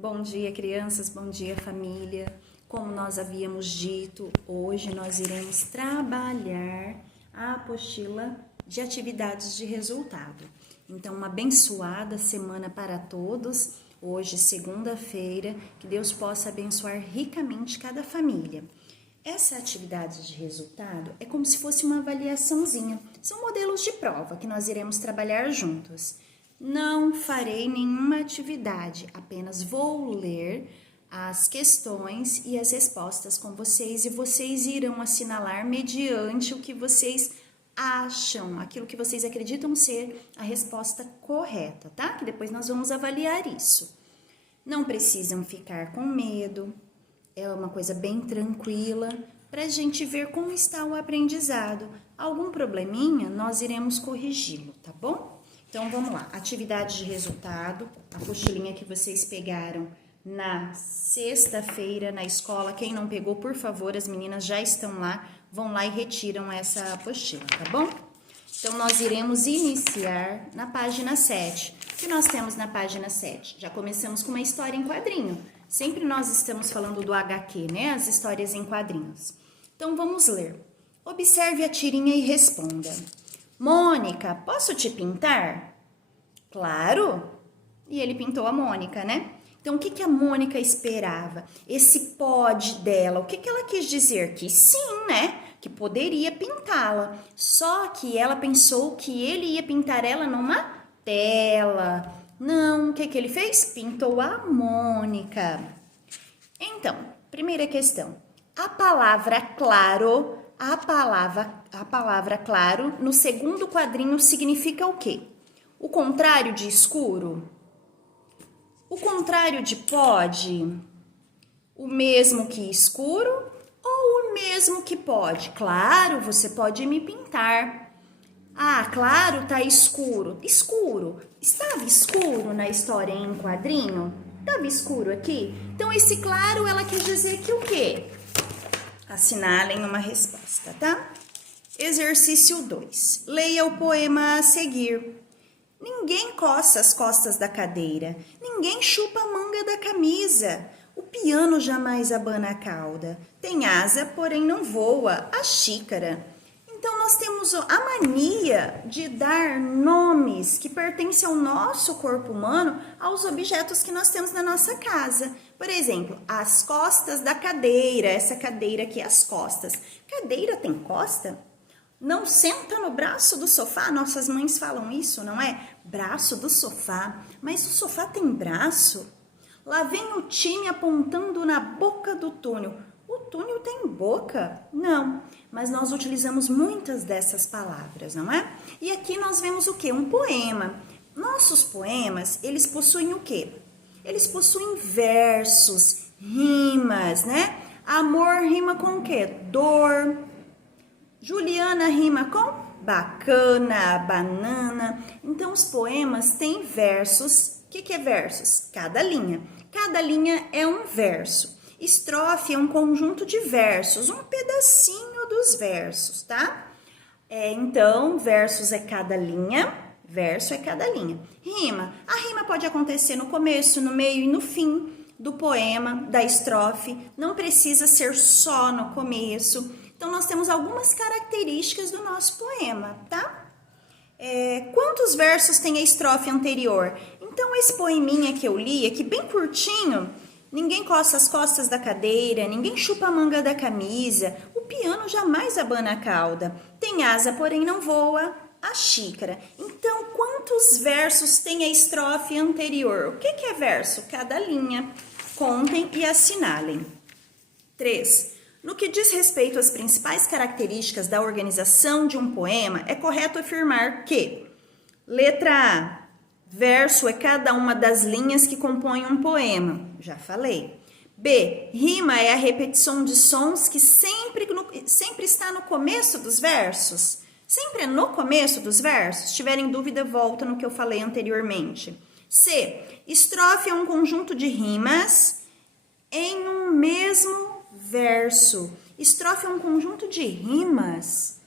Bom dia, crianças, bom dia, família. Como nós havíamos dito, hoje nós iremos trabalhar a apostila de atividades de resultado. Então, uma abençoada semana para todos. Hoje, segunda-feira, que Deus possa abençoar ricamente cada família. Essa atividade de resultado é como se fosse uma avaliaçãozinha. São modelos de prova que nós iremos trabalhar juntos. Não farei nenhuma atividade, apenas vou ler as questões e as respostas com vocês e vocês irão assinalar mediante o que vocês acham, aquilo que vocês acreditam ser a resposta correta, tá? Que depois nós vamos avaliar isso. Não precisam ficar com medo, é uma coisa bem tranquila para a gente ver como está o aprendizado. Algum probleminha, nós iremos corrigi-lo, tá bom? Então, vamos lá. Atividade de resultado, a apostilinha que vocês pegaram na sexta-feira na escola. Quem não pegou, por favor, as meninas já estão lá, vão lá e retiram essa apostila, tá bom? Então, nós iremos iniciar na página 7. O que nós temos na página 7? Já começamos com uma história em quadrinho. Sempre nós estamos falando do HQ, né? As histórias em quadrinhos. Então, vamos ler. Observe a tirinha e responda. Mônica, posso te pintar? Claro! E ele pintou a Mônica, né? Então, o que a Mônica esperava? Esse pode dela, o que ela quis dizer? Que sim, né? Que poderia pintá-la. Só que ela pensou que ele ia pintar ela numa tela. Não, o que ele fez? Pintou a Mônica. Então, primeira questão. A palavra claro... A palavra claro, no segundo quadrinho, significa o quê? O contrário de escuro? O contrário de pode? O mesmo que escuro ou o mesmo que pode? Claro, você pode me pintar. Ah, claro, tá escuro. Escuro. Estava escuro na história em quadrinho? Estava escuro aqui? Então, esse claro, ela quer dizer que o quê? Assinalem uma resposta, tá? Exercício 2. Leia o poema a seguir. Ninguém coça as costas da cadeira. Ninguém chupa a manga da camisa. O piano jamais abana a cauda. Tem asa, porém não voa. A xícara. Então, nós temos a mania de dar nomes que pertencem ao nosso corpo humano aos objetos que nós temos na nossa casa. Por exemplo, as costas da cadeira, essa cadeira aqui, as costas. Cadeira tem costa? Não senta no braço do sofá? Nossas mães falam isso, não é? Braço do sofá. Mas o sofá tem braço? Lá vem o time apontando na boca do túnel. O túnel tem boca? Não, mas nós utilizamos muitas dessas palavras, não é? E aqui nós vemos o quê? Um poema. Nossos poemas, eles possuem o quê? Eles possuem versos, rimas, né? Amor rima com o quê? Dor. Juliana rima com bacana, banana. Então, os poemas têm versos. O que é versos? Cada linha. Cada linha é um verso. Estrofe é um conjunto de versos, um pedacinho dos versos, tá? Então, versos é cada linha, verso é cada linha. Rima. A rima pode acontecer no começo, no meio e no fim do poema, da estrofe. Não precisa ser só no começo. Então, nós temos algumas características do nosso poema, tá? Quantos versos tem a estrofe anterior? Então, esse poeminha que eu li aqui, bem curtinho... Ninguém coça as costas da cadeira, ninguém chupa a manga da camisa, o piano jamais abana a cauda. Tem asa, porém não voa, a xícara. Então, quantos versos tem a estrofe anterior? O que é verso? Cada linha. Contem e assinalem. 3. No que diz respeito às principais características da organização de um poema, é correto afirmar que: letra A. Verso é cada uma das linhas que compõem um poema. Já falei. B. Rima é a repetição de sons que sempre está no começo dos versos. Sempre é no começo dos versos. Se tiverem dúvida, volta no que eu falei anteriormente. C. Estrofe é um conjunto de rimas em um mesmo verso. Estrofe é um conjunto de rimas.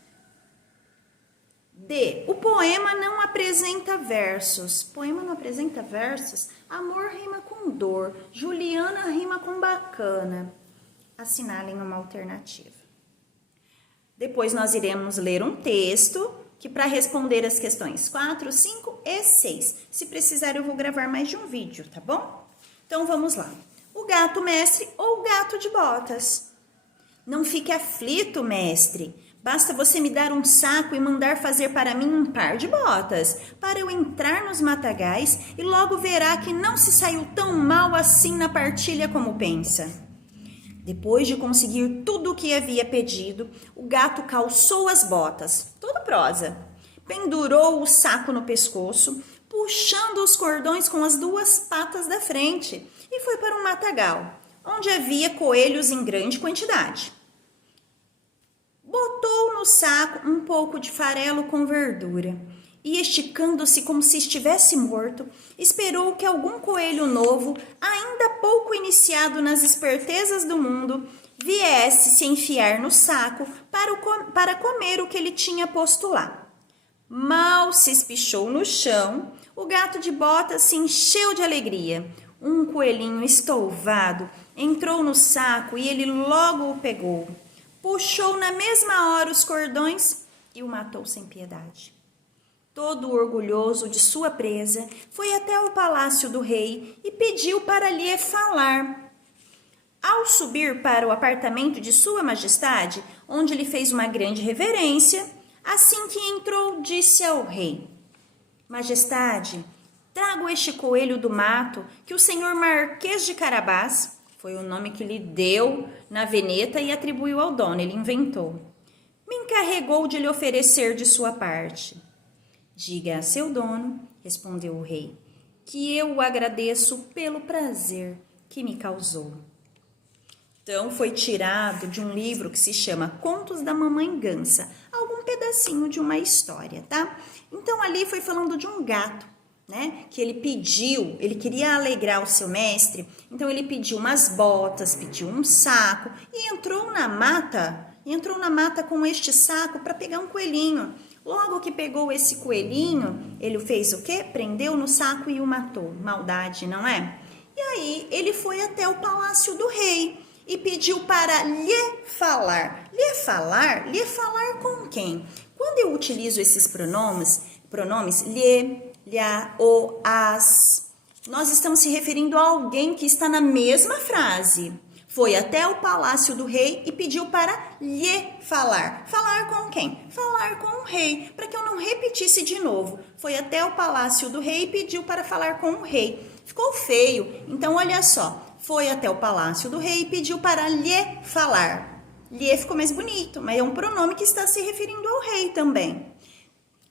D. O poema não apresenta versos. Poema não apresenta versos? Amor rima com dor. Juliana rima com bacana. Assinalem uma alternativa. Depois nós iremos ler um texto que para responder as questões 4, 5 e 6. Se precisar eu vou gravar mais de um vídeo, tá bom? Então vamos lá. O gato mestre ou o gato de botas? Não fique aflito, mestre. Basta você me dar um saco e mandar fazer para mim um par de botas, para eu entrar nos matagais e logo verá que não se saiu tão mal assim na partilha como pensa. Depois de conseguir tudo o que havia pedido, o gato calçou as botas, toda prosa, pendurou o saco no pescoço, puxando os cordões com as duas patas da frente e foi para um matagal, onde havia coelhos em grande quantidade. Botou no saco um pouco de farelo com verdura e, esticando-se como se estivesse morto, esperou que algum coelho novo, ainda pouco iniciado nas espertezas do mundo, viesse se enfiar no saco para comer o que ele tinha posto lá. Mal se espichou no chão, o gato de botas se encheu de alegria. Um coelhinho estouvado entrou no saco e ele logo o pegou. Puxou na mesma hora os cordões e o matou sem piedade. Todo orgulhoso de sua presa, foi até o palácio do rei e pediu para lhe falar. Ao subir para o apartamento de sua majestade, onde lhe fez uma grande reverência, assim que entrou, disse ao rei: Majestade, trago este coelho do mato que o senhor Marquês de Carabás, foi o nome que lhe deu na veneta e atribuiu ao dono, ele inventou, me encarregou de lhe oferecer de sua parte. Diga a seu dono, respondeu o rei, que eu o agradeço pelo prazer que me causou. Então foi tirado de um livro que se chama Contos da Mamãe Gansa, algum pedacinho de uma história, tá? Então ali foi falando de um gato, né, que ele pediu, ele queria alegrar o seu mestre, então ele pediu umas botas, pediu um saco e entrou na mata com este saco para pegar um coelhinho. Logo que pegou esse coelhinho, ele fez o quê? Prendeu no saco e o matou. Maldade, não é? E aí ele foi até o palácio do rei e pediu para lhe falar. Lhe falar com quem? Quando eu utilizo esses pronomes lhe, lha, o, as, nós estamos se referindo a alguém que está na mesma frase. Foi até o palácio do rei e pediu para lhe falar. Falar com quem? Falar com o rei, para que eu não repetisse de novo. Foi até o palácio do rei e pediu para falar com o rei. Ficou feio, então olha só. Foi até o palácio do rei e pediu para lhe falar. Lhe ficou mais bonito, mas é um pronome que está se referindo ao rei também.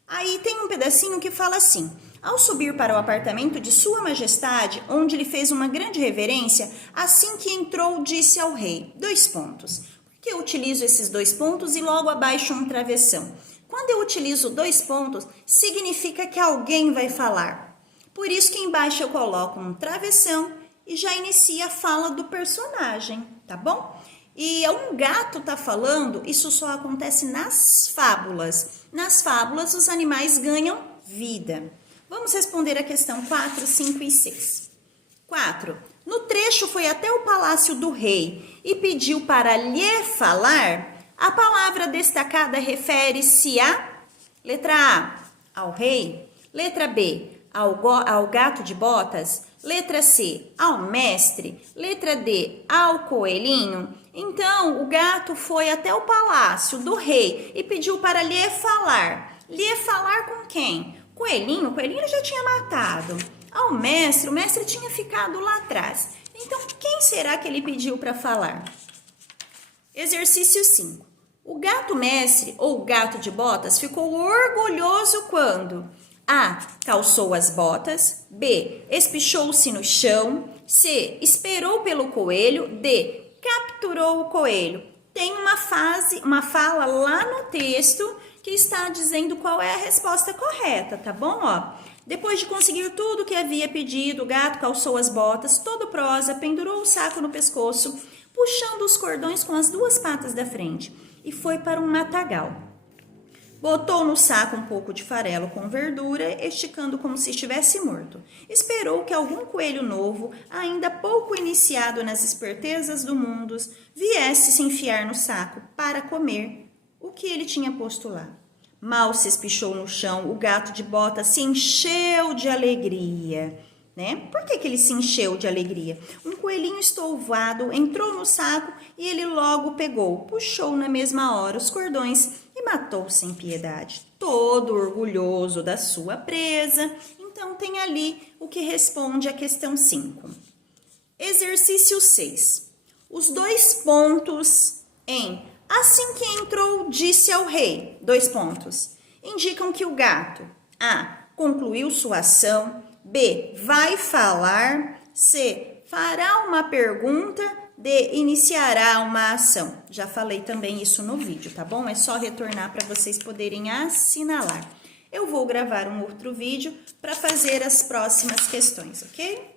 Aí tem um pedacinho que fala assim: ao subir para o apartamento de sua majestade, onde lhe fez uma grande reverência, assim que entrou, disse ao rei, 2 pontos. Por que eu utilizo esses 2 pontos e logo abaixo um travessão? Quando eu utilizo 2 pontos, significa que alguém vai falar. Por isso que embaixo eu coloco um travessão e já inicia a fala do personagem, tá bom? E um gato tá falando, isso só acontece nas fábulas. Nas fábulas, os animais ganham vida. Vamos responder a questão 4, 5 e 6. 4. No trecho foi até o palácio do rei e pediu para lhe falar. A palavra destacada refere-se a letra A, ao rei, letra B, ao gato de botas, letra C, ao mestre, letra D, ao coelhinho. Então, o gato foi até o palácio do rei e pediu para lhe falar. Lhe falar com quem? Coelhinho, o coelhinho ele já tinha matado. Ao mestre, o mestre tinha ficado lá atrás. Então, quem será que ele pediu para falar? Exercício 5. O gato mestre ou gato de botas ficou orgulhoso quando A. Calçou as botas. B. Espichou-se no chão. C. Esperou pelo coelho. D. Capturou o coelho. Tem uma fala lá no texto que está dizendo qual é a resposta correta, tá bom? Ó, depois de conseguir tudo que havia pedido, o gato calçou as botas, todo prosa, pendurou o saco no pescoço, puxando os cordões com as 2 patas da frente, e foi para um matagal. Botou no saco um pouco de farelo com verdura, esticando como se estivesse morto. Esperou que algum coelho novo, ainda pouco iniciado nas espertezas do mundo, viesse se enfiar no saco para comer o que ele tinha posto lá. Mal se espichou no chão, o gato de bota se encheu de alegria. Né? Por que ele se encheu de alegria? Um coelhinho estouvado entrou no saco e ele logo pegou, puxou na mesma hora os cordões e matou sem piedade. Todo orgulhoso da sua presa. Então tem ali o que responde à questão 5. Exercício 6. Os 2 pontos em assim que entrou, disse ao rei, 2 pontos, indicam que o gato A. concluiu sua ação, B. vai falar, C. fará uma pergunta, D. iniciará uma ação. Já falei também isso no vídeo, tá bom? É só retornar para vocês poderem assinalar. Eu vou gravar um outro vídeo para fazer as próximas questões, ok?